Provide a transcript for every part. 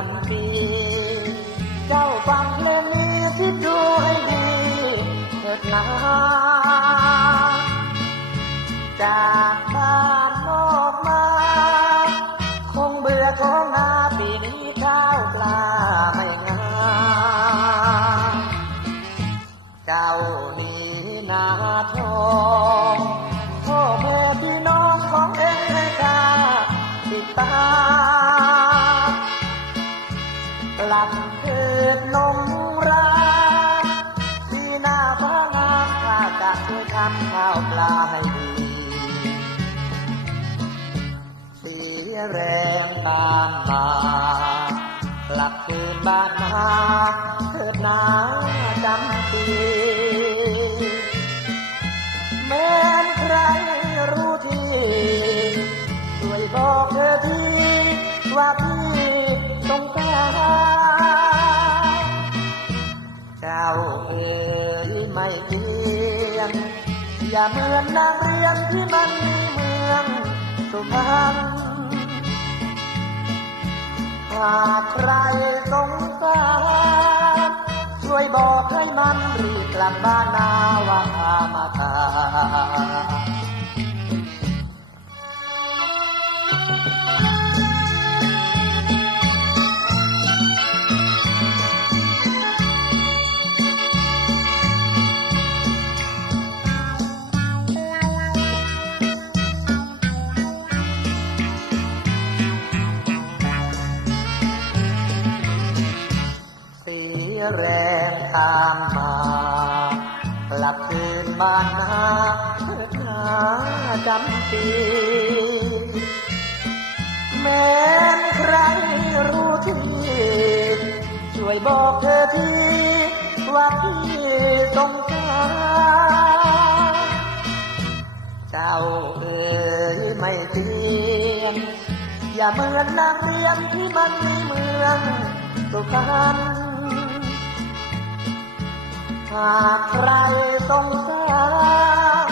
ันที เจ้าฟังเพลงนี้ที่ดูให้ดีเถิดนาจากบ้านนอกมา คงเบื่อท้องนาปีนี้ข้าวปลาไม่งามเจ้านี้นาทองพ่อแม่พี่น้องของเองให้ตาติดตา ลับเถิดนงรักที่หน้าฟ้างามข้าจะช่วยทำข้าวปลาให้ดีสีแรงตามมากลับคืนบ้านมาเถิดนาจำปีแม้นใครรู้ที่ช่วยบอกเธอทีว่าพี่ เจ้าเอ๋ยไม่เพียงอย่าเหมือนนางเรียนที่มันมีเมืองสุพรรณหากใครสงสารช่วยบอกให้มันรีบกลับบ้านนา แรงตามมากลับคืนบ้านนาเถิดนาจำปีแม้นใครรู้ที่ช่วยบอกเธอทีว่าพี่ต้องการเจ้าเอ๋ยไม่เทียมอย่าเหมือนนางเรียนที่มันมีเมืองสุพรรณ หากใครสงสาร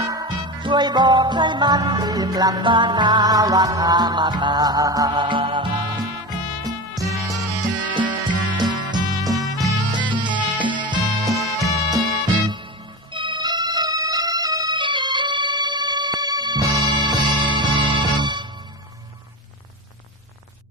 ช่วยบอกให้มันรีบกลับบ้านนาว่าพามาตา